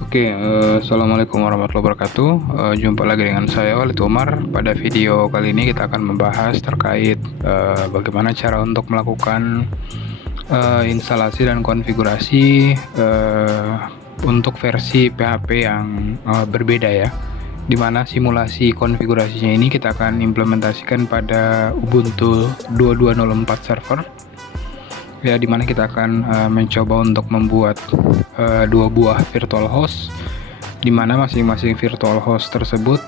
Assalamualaikum warahmatullahi wabarakatuh. Jumpa lagi dengan saya Walid Umar. Pada video kali ini kita akan membahas terkait bagaimana cara untuk melakukan instalasi dan konfigurasi untuk versi PHP yang berbeda ya. Dimana simulasi konfigurasinya ini kita akan implementasikan pada Ubuntu 22.04 server. Ya, dimana kita akan mencoba untuk membuat dua buah virtual host, dimana masing-masing virtual host tersebut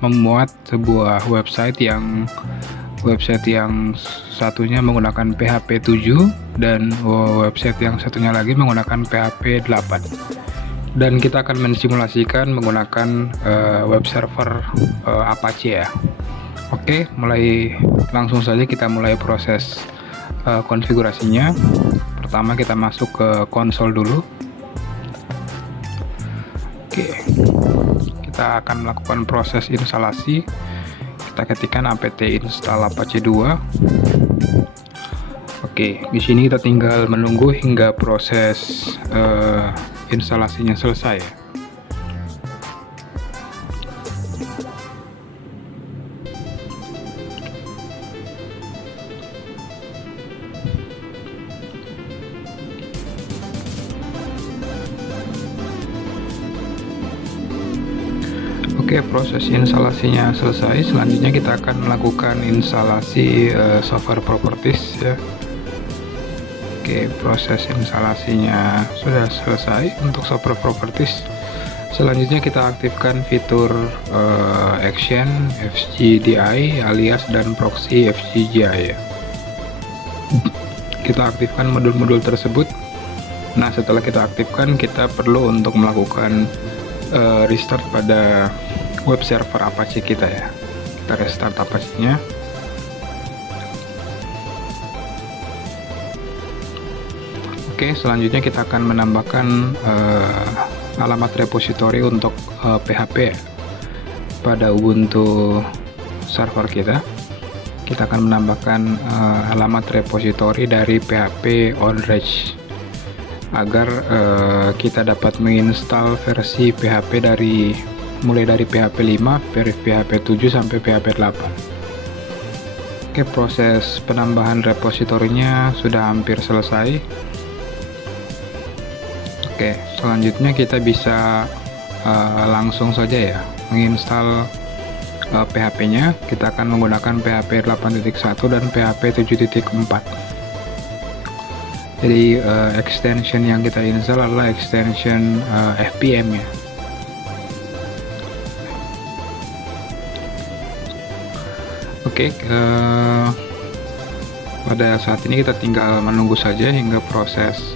memuat sebuah website yang satunya menggunakan PHP 7 dan website yang satunya lagi menggunakan PHP 8. Dan kita akan mensimulasikan menggunakan web server Apache ya. Oke, langsung saja kita mulai proses konfigurasinya. Pertama kita masuk ke konsol dulu. Oke, kita akan melakukan proses instalasi. Kita ketikkan apt install apache 2. Oke, di sini kita tinggal menunggu hingga proses instalasinya selesai. Oke, proses instalasinya selesai. Selanjutnya kita akan melakukan instalasi software properties ya. Oke, proses instalasinya sudah selesai untuk software properties. Selanjutnya kita aktifkan fitur action FGDI alias dan proxy FGGI ya. Kita aktifkan modul-modul tersebut. Nah, setelah kita aktifkan, kita perlu untuk melakukan restart pada web server Apache kita ya. Kita restart Apache-nya. Oke, selanjutnya kita akan menambahkan alamat repository untuk PHP ya. Pada Ubuntu server kita akan menambahkan alamat repository dari PHP OnRage agar kita dapat menginstal versi PHP mulai dari PHP 5, PHP 7 sampai PHP 8. Oke, proses penambahan repositorinya sudah hampir selesai. Oke, selanjutnya kita bisa langsung saja ya menginstal PHP-nya. Kita akan menggunakan PHP 8.1 dan PHP 7.4. Jadi extension yang kita install adalah extension FPM ya. Oke, pada saat ini kita tinggal menunggu saja hingga proses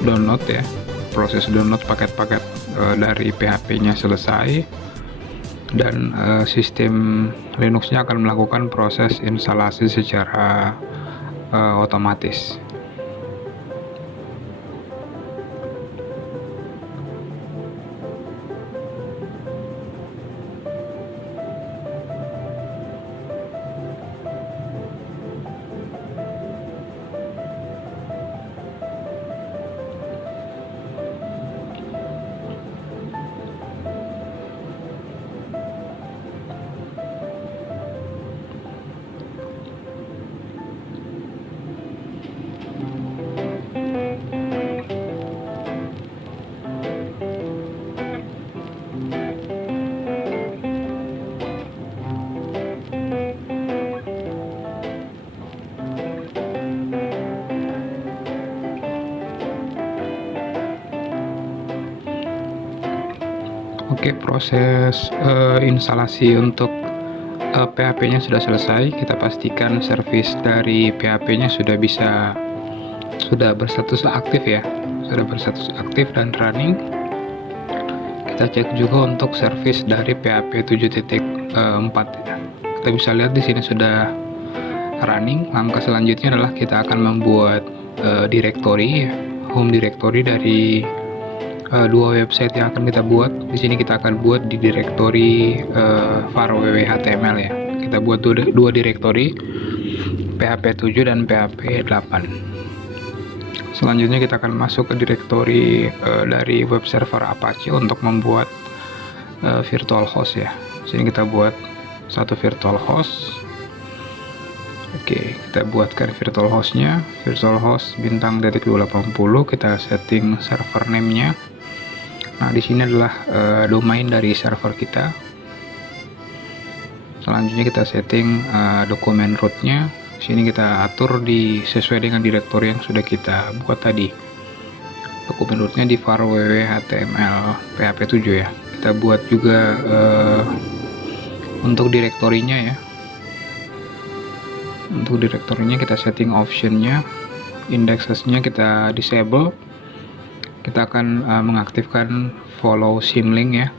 download ya. Proses download paket-paket dari PHP-nya selesai, dan sistem Linux-nya akan melakukan proses instalasi secara otomatis. Oke, proses instalasi untuk PHP-nya sudah selesai. Kita pastikan service dari PHP-nya sudah berstatus aktif ya, sudah berstatus aktif dan running. Kita cek juga untuk service dari PHP 7.4 ya. Kita bisa lihat di sini sudah running. Langkah selanjutnya adalah kita akan membuat directory, home directory dari dua website yang akan kita buat. Di sini kita akan buat di directory var www.html ya. Kita buat dua directory, PHP 7 dan PHP 8. Selanjutnya kita akan masuk ke direktori dari web server Apache untuk membuat virtual host ya. Sini kita buat satu virtual host. Oke, kita buatkan virtual hostnya, virtual host bintang 280, kita setting server name-nya. Nah, di sini adalah domain dari server kita. Selanjutnya kita setting dokumen root-nya. Sini kita atur sesuai dengan direktori yang sudah kita buat tadi. Dokumen root-nya di var www.html php7 ya. Kita buat juga untuk direktorinya ya. Untuk direktorinya kita setting optionnya, indexesnya kita disable. Kita akan mengaktifkan follow symlink ya,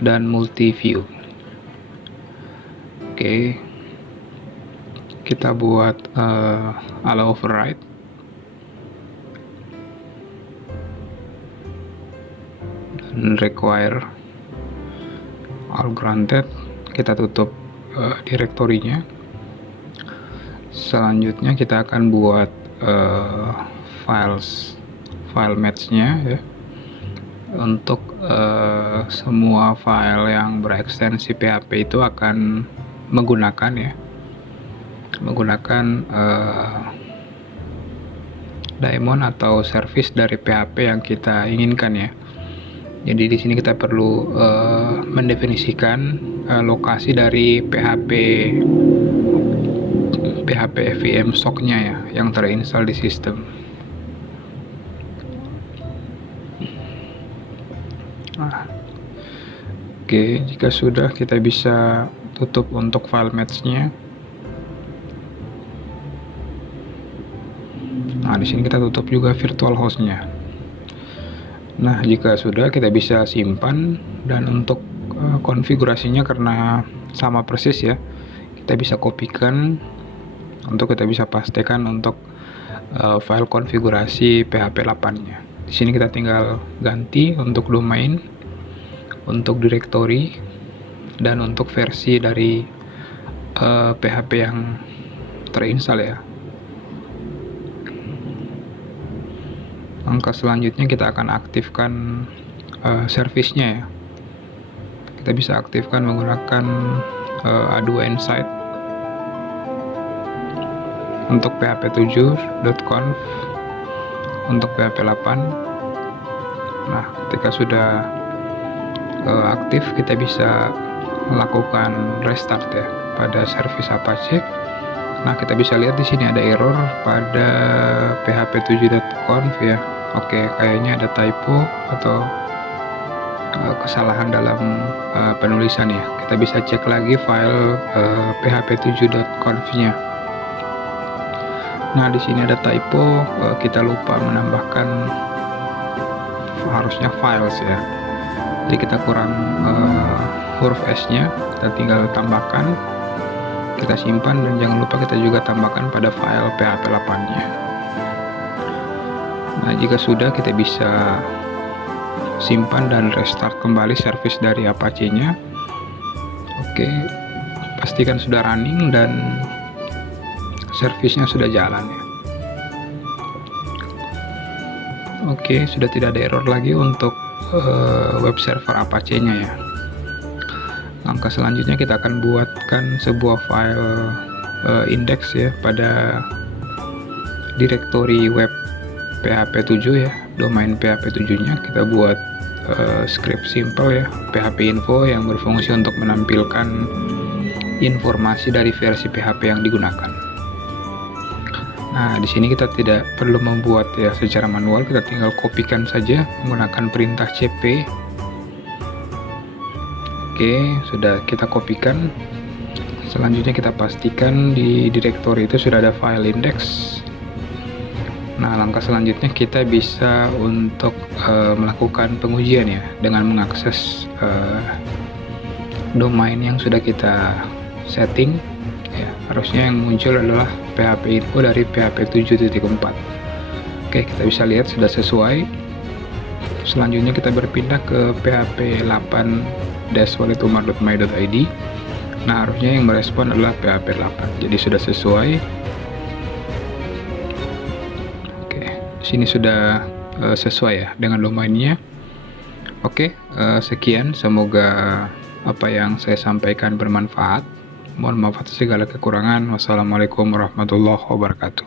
dan multi view. Oke, kita buat allow override. Dan require all granted. Kita tutup direktorinya. Selanjutnya kita akan buat file match-nya ya, untuk semua file yang berekstensi PHP itu akan menggunakan daemon atau service dari PHP yang kita inginkan ya. Jadi di sini kita perlu mendefinisikan lokasi dari PHP FVM stock-nya ya, yang terinstall di sistem. Nah, oke, jika sudah kita bisa tutup untuk file match-nya. Nah, di sini kita tutup juga virtual host-nya. Nah, jika sudah kita bisa simpan, dan untuk konfigurasinya karena sama persis ya, kita bisa kopikan untuk kita bisa pastikan untuk file konfigurasi PHP 8-nya. Di sini kita tinggal ganti untuk domain, untuk direktori, dan untuk versi dari PHP yang terinstall ya. Langkah selanjutnya kita akan aktifkan servisnya ya. Kita bisa aktifkan menggunakan A2 Insight untuk php7.conf, untuk php 8. Nah, ketika sudah aktif, kita bisa melakukan restart ya pada service Apache. Nah, kita bisa lihat di sini ada error pada php7.conf ya. Oke, kayaknya ada typo atau kesalahan dalam penulisan ya. Kita bisa cek lagi file php7.conf-nya. Nah, di sini ada typo, kita lupa menambahkan harusnya files ya. Jadi kita kurang huruf S-nya, kita tinggal tambahkan, kita simpan, dan jangan lupa kita juga tambahkan pada file php 8-nya. Nah, jika sudah, kita bisa simpan dan restart kembali service dari Apache-nya. Oke, pastikan sudah running dan servisnya sudah jalan ya. Oke, sudah tidak ada error lagi untuk web server Apache-nya ya. Langkah selanjutnya kita akan buatkan sebuah file index ya pada direktori web php7 ya, domain php7-nya. Kita buat script simple ya, php info, yang berfungsi untuk menampilkan informasi dari versi PHP yang digunakan. Nah, di sini kita tidak perlu membuat ya secara manual, kita tinggal kopikan saja menggunakan perintah cp. Oke, sudah kita kopikan. Selanjutnya kita pastikan di direktori itu sudah ada file index. Nah, langkah selanjutnya kita bisa untuk melakukan pengujian ya, dengan mengakses domain yang sudah kita setting ya. Harusnya yang muncul adalah PHP info dari PHP 7.4. Oke, kita bisa lihat sudah sesuai. Selanjutnya kita berpindah ke PHP 8-walitumar.my.id. Nah, harusnya yang merespon adalah PHP 8. Jadi sudah sesuai. Oke, sini sudah sesuai ya dengan domainnya. Oke, sekian. Semoga apa yang saya sampaikan bermanfaat. Mohon maaf atas segala kekurangan. Wassalamualaikum warahmatullahi wabarakatuh.